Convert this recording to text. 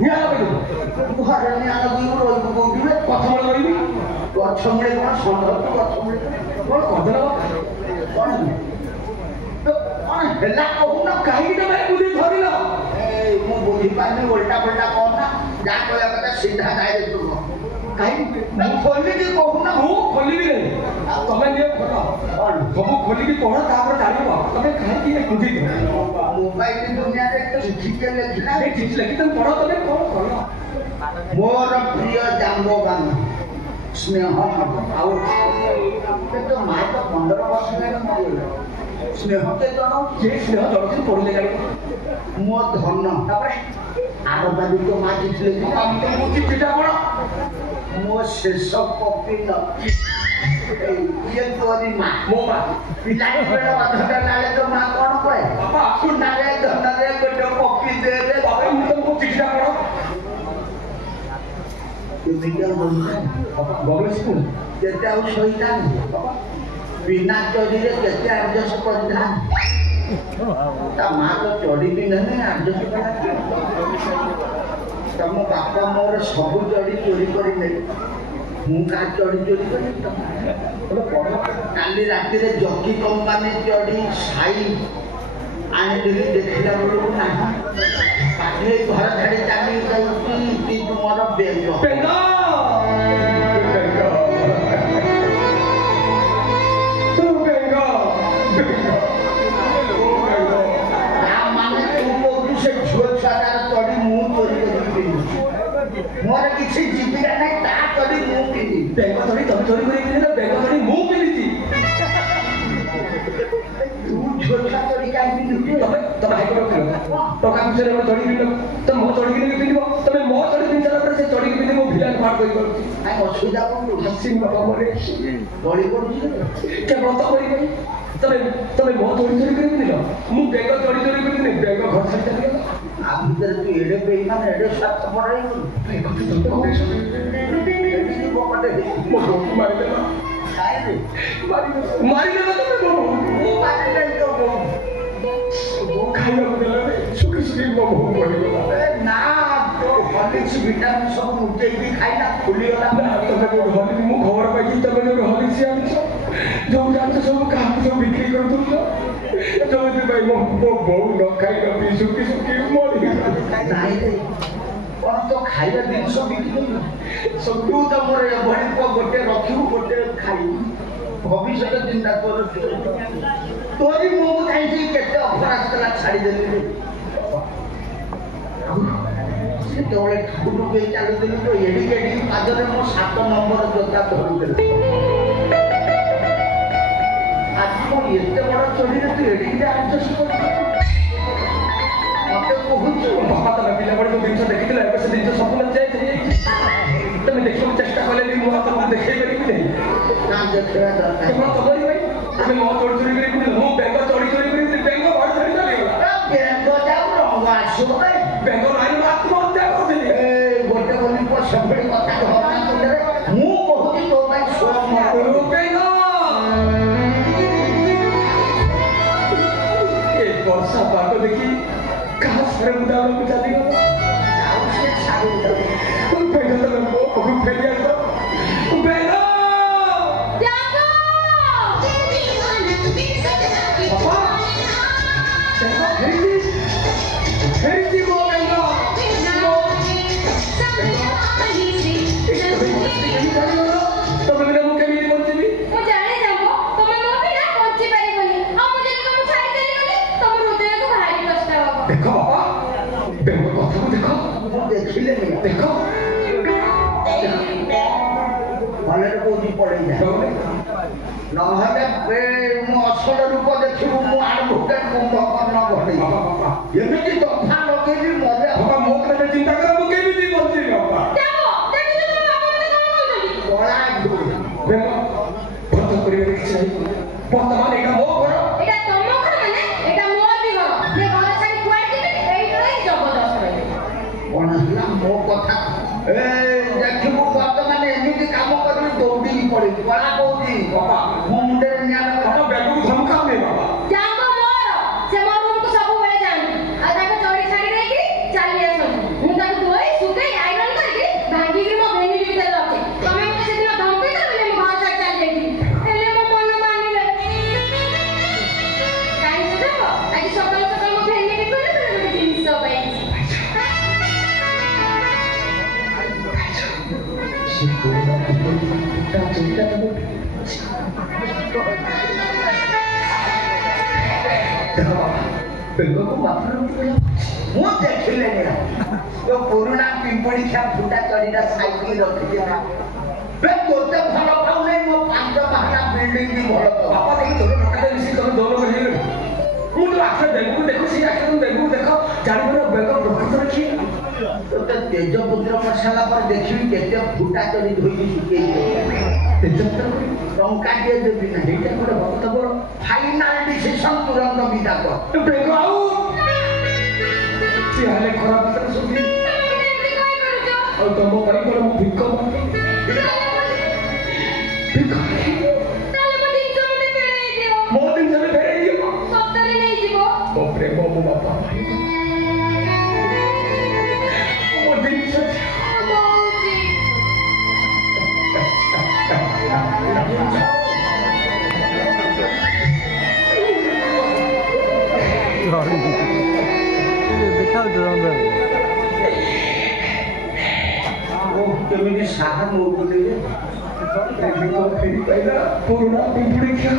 ନିଆଁ ଲଗେଇଦେବୁ ଘରେ ନିଆଁ ଲଗେଇବୁ ରହିବୁ କୋଉଠି ବେ? ଗଛ ମୂଳେ ରହିବି ଗଛ ମୂଳେ କଣ ଷଣ୍ଢକୁ ଗଛ ମୂଳେ କଣ କରିଦେଲ କଣ ହେଲା କହୁନ? କାହିଁକି ତମେ ବୁଦ୍ଧି ଧରିଲ ଏଇ ମୁଁ ବୁଝିପାରିନି ଓଲଟା ପଲଟା କହନା ଯାହା କହିବା କଥା ସିଧା ଡାଇରେକ୍ଟ କୁହ। କାହିଁକି ମୁଁ ଖୋଲିକି କହୁନ ମୁଁ ଖୋଲିବି ନାହିଁ ତମେ ନିଅ ଖୋଲ ସବୁ ଖୋଲିକି ପଢ ତାପରେ ଜାଣିବ ତମେ କାହିଁକି ବୁଦ୍ଧି ମୋବାଇଲ ଦୁନିଆରେ ଚିଠି ଲେଖିଲା ଚିଠି ଲେଖି ତମେ ପଢ ତମେ କଣ କଲ ମୋର ପ୍ରିୟ ଜାମ୍ବବାନ ସ୍ନେହ ଆଉ ତ ମା ତ 15 ବର୍ଷ ହେଲାଣି ମରିଗଲା ସ୍ନେହ କେତନ ଯେ ସ୍ନେହ ଜଳକୁ ପଢିଲେ ଜାଣିବ ମୋ ଧନ ତାପରେ ଆର ବାଡ଼ି ତ ମା ଚିଠି ଲେଖିଲା ମୁଁ ଚିଠିଟା ପଢ ମୋ ଶେଷ କପି ନ ଇଏ ତୋରି ମା ମୋ ମା ପିଲାଟି ବେଳେ ଅଧଟା ନାଳେ ତ ମା କଣ କହେ ବାପା ସୁନାରେ ଧନରେ ଗୋଟେ କପି ଦେ ରେ ବାପା ମୁଁ ତମକୁ ଚିଠିଟା ପଢ କେତେ ଆଉ ଶୋଇଥାନ୍ତି ବିନା ଚଡିରେ କେତେ ଆଡଜଷ୍ଟ କରିଥାନ୍ତି ତା ମା ତ ଚଡି ପିନ୍ଧେ ଆଡଜଷ୍ଟ କଲା ତମ ବାପା ମୋର ସବୁ ଚଡି ଚୋରି କରି ନେଇ ମୁଁ କାହା ଚଡି ଚୋରି କରି କାଲି ରାତିରେ ଜକି କମ୍ପାନୀ ଚଡି ସାଇ ଆଣିଥିଲି ଦେଖିଲା ବେଳକୁ ନାହିଁ ପାଖରେ ଘର ଛାଡି ଚାଲି ଯାଉଛି ତୁମର ବେଙ୍ଗ ମାନେ ତୁ କହୁଛୁ ସେ ଝିଅ ଛୁଆଟାର ଚଡି ମୁଁ ଚୋରି କରି ପିନ୍ଧୁଛି ମୋର କିଛି ଜୀବିକା ନାହିଁ ତା ଚଡି ମୁଁ ପିନ୍ଧି ବେଙ୍ଗ ଚଢି ତମେ ଚୋରି କରି ପିନ୍ଧିଲେ ବେଙ୍ଗ ଚଢି ମୁଁ ପିନ୍ଧିଛି ତୁ ଝିଅ ଛୁଆ ଚଡି କାହିଁ ପିନ୍ଧୁଛୁ ତମେ ହାଇକୋର୍ଟ ଖେଳ ଟଙ୍କା ବିଷୟରେ ଆମେ ଚଢି ପିନ୍ଧ ତମେ ମୋ ଚଢିକି ନେଇକି ପିନ୍ଧିବ ତମେ ମୋ ଚଢି ପିନ୍ଧି ସାରିଲା ପରେ ସେ ଚଢିକି ପିନ୍ଧି ମୋ ଭିଲାନ ପାଠ କରିପାରୁଛି ଅସୁବିଧା କଣ ହାସିନ ବାବା ମରେ ବଳି ପଡୁଛି କେବଳ ତ କରିପାରି ତମେ ମୋ ଚଢି ଚୋରି କରି ପିନ୍ଧିଲ ମୁଁ ବେଙ୍ଗ ଚଢି ଚୋରି କରି ପିନ୍ଧି ବେଙ୍ଗ ଘର ଛାଡ଼ି ଚାଲିଗଲା ଆ ଭିତରେ ତୁ ଏଡେ ବେଇମାନ ଏଡେ ସ୍ୱାର୍ଥପର ହେଇଗଲୁ ମୋ ବୋଉକୁ ମାରିଦେଲା ମାରିଦେଲା ତମେ ମୋ ବୋଉ ଖାଇବାକୁ ଦେଲାନି ଶୁଖି ଶୁଖି ମୋ ବୋଉ ମରିଗଲା ନା ତୋ ହଲିକ୍ସ ଭିଟାମିନ ସବୁ ମୁଟେଇକି ଖାଇଲା ଫୁଲିଗଲା ତମେ କୋଉଠି ହଲିକ୍ସ ମୁଁ ଖବର ପାଇଛି ତମେ ଯୋଉଠି ହଲିକ୍ସ ଆଣିଛ ଯୋଉ ଜାଣିଛ ସବୁ କାହାକୁ ସବୁ ବିକ୍ରି କରିଦଉଛ ଯୋଉଥିପାଇଁ ମୋ ବୋଉ ନ ଖାଇ ନ ପିଇ ଶୁଖି ଶୁଖି ମରିଗଲା କଣ ତ ଖାଇବା ଜିନିଷ ବିକ୍ରି ସବୁ ତମର ଏଭଳି ଗୋଟେ ରଖିବୁ ଗୋଟେ ଖାଇବୁ ଭବିଷ୍ୟତ ଚିନ୍ତା ତୋର ତୋରି ମୁଁ କାହିଁକି କେତେ ଅଫର ଆସିଥିଲା ଛାଡ଼ିଦେଲି ସେତେବେଳେ ଠାକୁର କେହି ଚାଲୁଥିଲି ତ ଏଡ଼ିକି ଏଡ଼ିକି ପାଦରେ ମୋ 7 ନମ୍ବର ଜୋତା ଧରୁଥିଲେ ଆଜି ମୋ ଏତେ ବଡ଼ ଚୋରିରେ ତୁ ଏଡ଼ିକି ଆଡଜଷ୍ଟ କରୁଛୁ ମତେ କହୁଛୁ ବାପା ତମେ ପିଲାବେଳେ ଯୋଉ ଜିନିଷ ଦେଖିଥିଲେ ଏବେ ସେ ଜିନିଷ ସମ୍ପୂର୍ଣ୍ଣ ଚେଞ୍ଜ ହେଇଯାଇଛି ତମେ ଦେଖିବାକୁ ଚେଷ୍ଟା କଲେ ବି ମୁଁ ତମକୁ ଦେଖେଇ ପାରିବି ନାହିଁ ନା ଦେଖେଇବା ଦରକାର କେବଳ ତମରି ପାଇଁ ଆମେ ମୋ ଚୋରି ଚୋରି କରି ପିନ୍ଧିଲୁ ମୁଁ ବେଙ୍ଗ ଚୋରି ଚୋରି କରି ବେଙ୍ଗ ଘର ଛାଡ଼ି ଚାଲିଗଲା ବେଙ୍ଗ ଯାଉ ରଙ୍ଗ ଆସିବ ବେଙ୍ଗ ନାହିଁ ମୁଁ ଆତ୍ମହତ୍ୟା କରିଥିଲି ଗୋଟେ ବୋଲି ସେଭଳି କଥା ଘଟଣା କଲେ ମୁଁ କହୁଛି ତୋ ପାଇଁ ଏ ବର୍ଷା ପାଗ ଦେଖି କାହା ସାରେ ମୁଦାକୁ ଚାଲିଗଲା ଆଉ ସେ ଛାଡୁ ବେଙ୍ଗ ତମେ ମୋ ପାଖକୁ ଫେରି ଆସ ବେଙ୍ଗ ଫେରିଛି ମୋ ବେଙ୍ଗ ତମେ ବିନା ମୁଁ କେମିତି ବଞ୍ଚିବି ମୁଁ ଜାଣି ଯାବ ତମେ ମୋ ବିନା ବଞ୍ଚି ପାରିବନି ଆଉ ମୁଁ ଯଦି ତମକୁ ଛାଡ଼ି ଚାଲିଗଲି ତମ ହୃଦୟକୁ ଭାରି କଷ୍ଟ ହବ ଦେଖ ବାପା ବେଙ୍ଗ କଥାକୁ ଦେଖ ମୁଁ ଦେଖିଲେ ଦେଖ ଭଲରେ କହୁଛି ପଳେଇ ଯା ନହେଲେ ମୁଁ ଅସଲ ରୂପ ଦେଖିବୁ ମୁଁ ଆଡଭୋକେଟ କୁମ୍ଭକର୍ଣ୍ଣ ଘଟେଇ ଏମିତି ତଥା ଲଗେଇବି ମଜା ବାପା ମୋ କଥା ଚିନ୍ତା କର ମୁଁ କେମିତି ବଞ୍ଚିବି ବାପା କଳା ବେଙ୍ଗ ବ୍ରତ କରିବାରେ କିଛି ନାହିଁ ବର୍ତ୍ତମାନ ଏଇଟା ମୋ ଘର ଏଟା ତମ ଘର ମାନେ ଏଟା ମୋର ବି ଘର ଯେ ଘର ଛାଡ଼ି କୁଆଡ଼େ ଯିବି ଏଇଠି ରହି ଜବରଦସ୍ତ ରହିବି କଣ ହେଲା ମୋ କଥା ଦେଖିବୁ ବର୍ତ୍ତମାନ ଏମିତି କାମ କରିବି ଦୌଡ଼ିକି ପଳେଇବି କଳା କହୁଛି ବାପା ମୋ ମୁଣ୍ଡରେ ନିଆଁ ବାପା ବେଙ୍ଗକୁ ଧମକାଉନି ବାପା ଯାଙ୍କ ମୋର ସେ ମୋ ରୁମକୁ ସବୁବେଳେ ଯାଆନ୍ତି ଆଉ ତାକୁ ଚୋରି ଛାଡ଼ି ଦେଇକି ଚାଲି ଆସନ୍ତି ମୁଁ ତାକୁ ଧୋଇ ସେ ପୁରୁଣା ଫୁଟା ଚୋରିଟା ବେଗକୁ ବାପର ମୁଁ ଦେଖିଲେନି ତ ପୁରୁଣା ପିମ୍ପୁଡି ଖିଆ ଫୁଟା ଚଢିଟା ସାଇକେଲ ରଖିଛି ନା ବେ ତୋତେ ଭଲ ପାଉନି ମୋ 5 ମାହାଲା ବିଲ୍ଡିଂ ବି ଭଲ ପାଉ ବାପା ଦେଖି ତୋର ନକାଟେ ମିଶି ତୋର ଦୋଳ ହେଇଗଲେ ମୁଁ ତ ଆଖରେ ବେଗକୁ ଦେଖୁ ସେଇ ଆଖରେ ବେଗକୁ ଦେଖ ଜାଣିପାରିବ ବେଗ ପ୍ରକୃତରେ କିଏ ତୋତେ ତେଜପୁତ୍ର କରିସାରିଲା ପରେ ଦେଖିବି କେତେ ଫୁଟା ଚଢି ଧୋଇକି ଶୁଖେଇ ତେଜପୁତ୍ର ଟଙ୍କାଟିଏ ଦେବି ନା ଏଇଟା ଗୋଟେ ବକ୍ତବ୍ୟ ଫାଇନାଲ ଡିସିସନ ତୁରନ୍ତ ବିଦା କର ବେଗ ଆଉ ସିଏ ହେଲେ ଖରାପ ଭିତରେ ଶୁଭି ଆଉ ତମ ପରିବାର ମୁଁ ଭିକ ମୋ ଜିନିଷ ବି ଫେରେଇ ଦିଅ ମୋ ପ୍ରେମ ମୋ ବାପା ମୋ ଜିନିଷ କେମିତି ସାହା ନଉଥିଲେ ଫେରି ପାଇଲା ପୁରୁଣା ପିମ୍ପୁଡି ଖିଆ